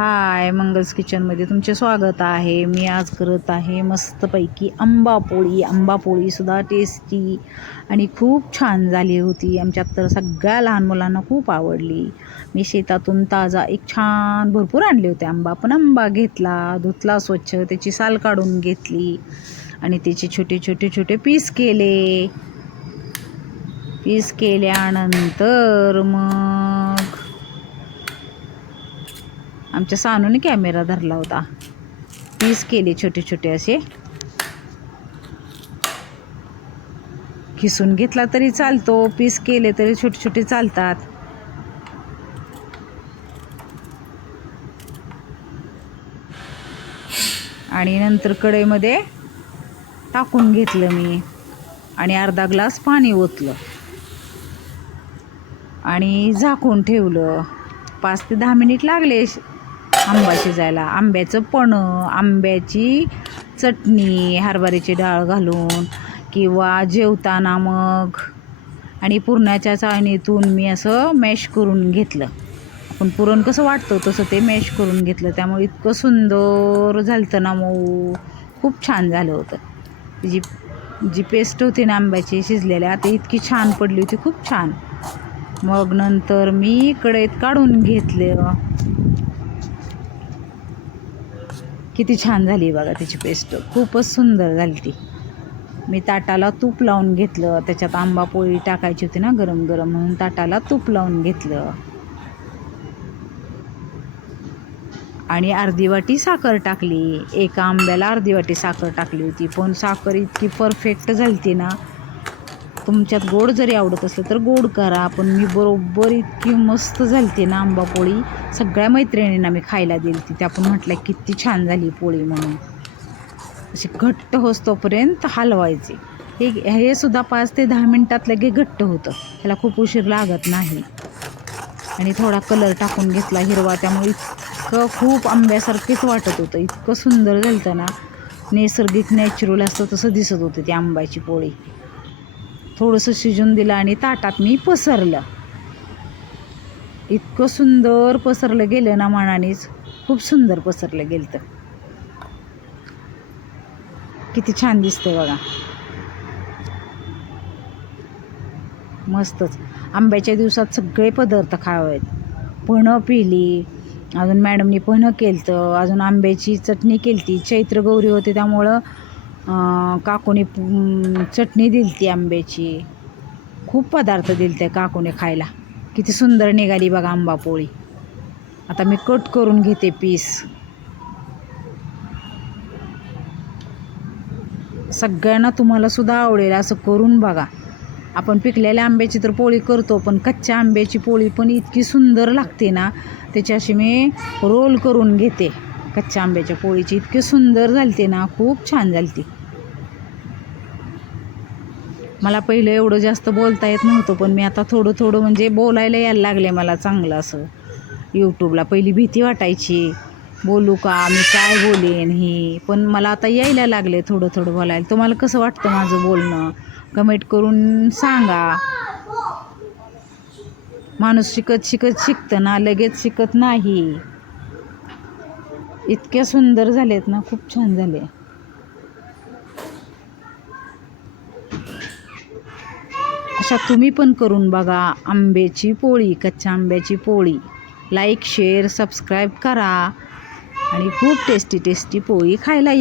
हाय मंगल्स किचनमध्ये तुमचे स्वागत आहे. मी आज करत आहे मस्तपैकी आंबापोळी आंबापोळीसुद्धा टेस्टी आणि खूप छान झाली होती. आमच्यात तर सगळ्या लहान मुलांना खूप आवडली. मी शेतातून ताजा एक छान भरपूर आणले होते आंबा. पण आंबा घेतला धुतला स्वच्छ त्याची साल काढून घेतली आणि त्याचे छोटे छोटे छोटे पीस केले. पीस केल्यानंतर मग आमच्या सानूने कॅमेरा धरला होता. पीस केले छोटे छोटे असे. खिसून घेतला तरी चालतो पीस केले तरी छोटे छोटे चालतात. आणि नंतर कढईमध्ये टाकून घेतलं मी. आणि अर्धा ग्लास पाणी ओतलं. आणि झाकून ठेवलं. पाच ते दहा मिनिट लागले. आंबा शिजायला आंब्याचं पणं आंब्याची चटणी हरभऱ्याची डाळ घालून किंवा जेवताना मग आणि पुरणाच्या चाळणीतून मी असं मॅश करून घेतलं. आपण पुरण कसं वाटतं तसं ते मॅश करून घेतलं. त्यामुळे इतकं सुंदर झालं ना मऊ. खूप छान झालं होतं. जी जी पेस्ट होती ना आंब्याची शिजलेल्या ती इतकी छान पडली होती. खूप छान. मग नंतर मी कढईत काढून घेतलं. किती छान झाली बघा त्याची पेस्ट. खूपच सुंदर झाली ती. मी ताटाला तूप लावून घेतलं. त्याच्यात आंबा पोळी टाकायची होती ना गरम गरम म्हणून ताटाला तूप लावून घेतलं. आणि अर्धी वाटी साखर टाकली. एका आंब्याला अर्धी वाटी साखर टाकली होती. पण साखर इतकी परफेक्ट झाली ती ना तुमच्यात गोड जरी आवडत असलं तर गोड करा. पण मी बरोबर इतकी मस्त झालती ना आंबा पोळी. सगळ्या मैत्रिणींना मी खायला दिली ती त्या पण म्हटलं किती छान झाली पोळी म्हणून. अशी घट्ट होस्तोपर्यंत हलवायचे. हे हे सुद्धा पाच ते दहा मिनटात लगे घट्ट होतं. ह्याला खूप उशीर लागत नाही. आणि थोडा कलर टाकून घेतला हिरवा. त्यामुळे इतकं खूप आंब्यासारखेच वाटत होतं. इतकं सुंदर झालं ना. नैसर्गिक नॅचरल असतं तसं दिसत होतं ती आंब्याची पोळी. थोडंसं शिजून दिलं आणि ताटात मी पसरलं. इतकं सुंदर पसरलं गेलं ना मनानेच. खूप सुंदर पसरलं गेलं तर किती छान दिसतंय बघा. मस्तच. आंब्याच्या दिवसात सगळे पदार्थ खावेत. पणं पिली अजून मॅडमनी पणं केलं अजून आंब्याची चटणी केली चैत्र गौरी होते त्यामुळं काकूने चटणी चटणी दिलती आंब्याची. खूप पदार्थ दिलते काकूने खायला. किती सुंदर निघाली बघा आंबा पोळी. आता मी कट करून घेते पीस. सगळ्यांना तुम्हाला सुद्धा आवडेल असं करून बघा. आपण पिकलेल्या आंब्याची तर पोळी करतो पण कच्च्या आंब्याची पोळी पण इतकी सुंदर लागते ना त्याची अशी मी रोल करून घेते. कच्च्या आंब्याच्या पोळीची. इतकी सुंदर झालते ना खूप छान झालती. मला पहिलं एवढं जास्त बोलता येत नव्हतं पण मी आता थोडं थोडं म्हणजे बोलायला यायला लागले मला चांगलं असं. यूट्यूबला पहिली भीती वाटायची बोलू का मी काय बोलेन ही. पण मला आता यायला लागले थोडं थोडं बोलायला. तुम्हाला कसं वाटतं माझं बोलणं? कमेंट करून सांगा. माणूस शिकत शिकत शिकतं ना लगेच शिकत नाही. इतके सुंदर झालेत ना खूप छान झाले. अशा तुम्ही पण करून बघा आंब्याची पोळी कच्च्या आंब्याची पोळी. लाईक शेअर सबस्क्राईब करा. आणि खूप टेस्टी टेस्टी पोळी खायला ये.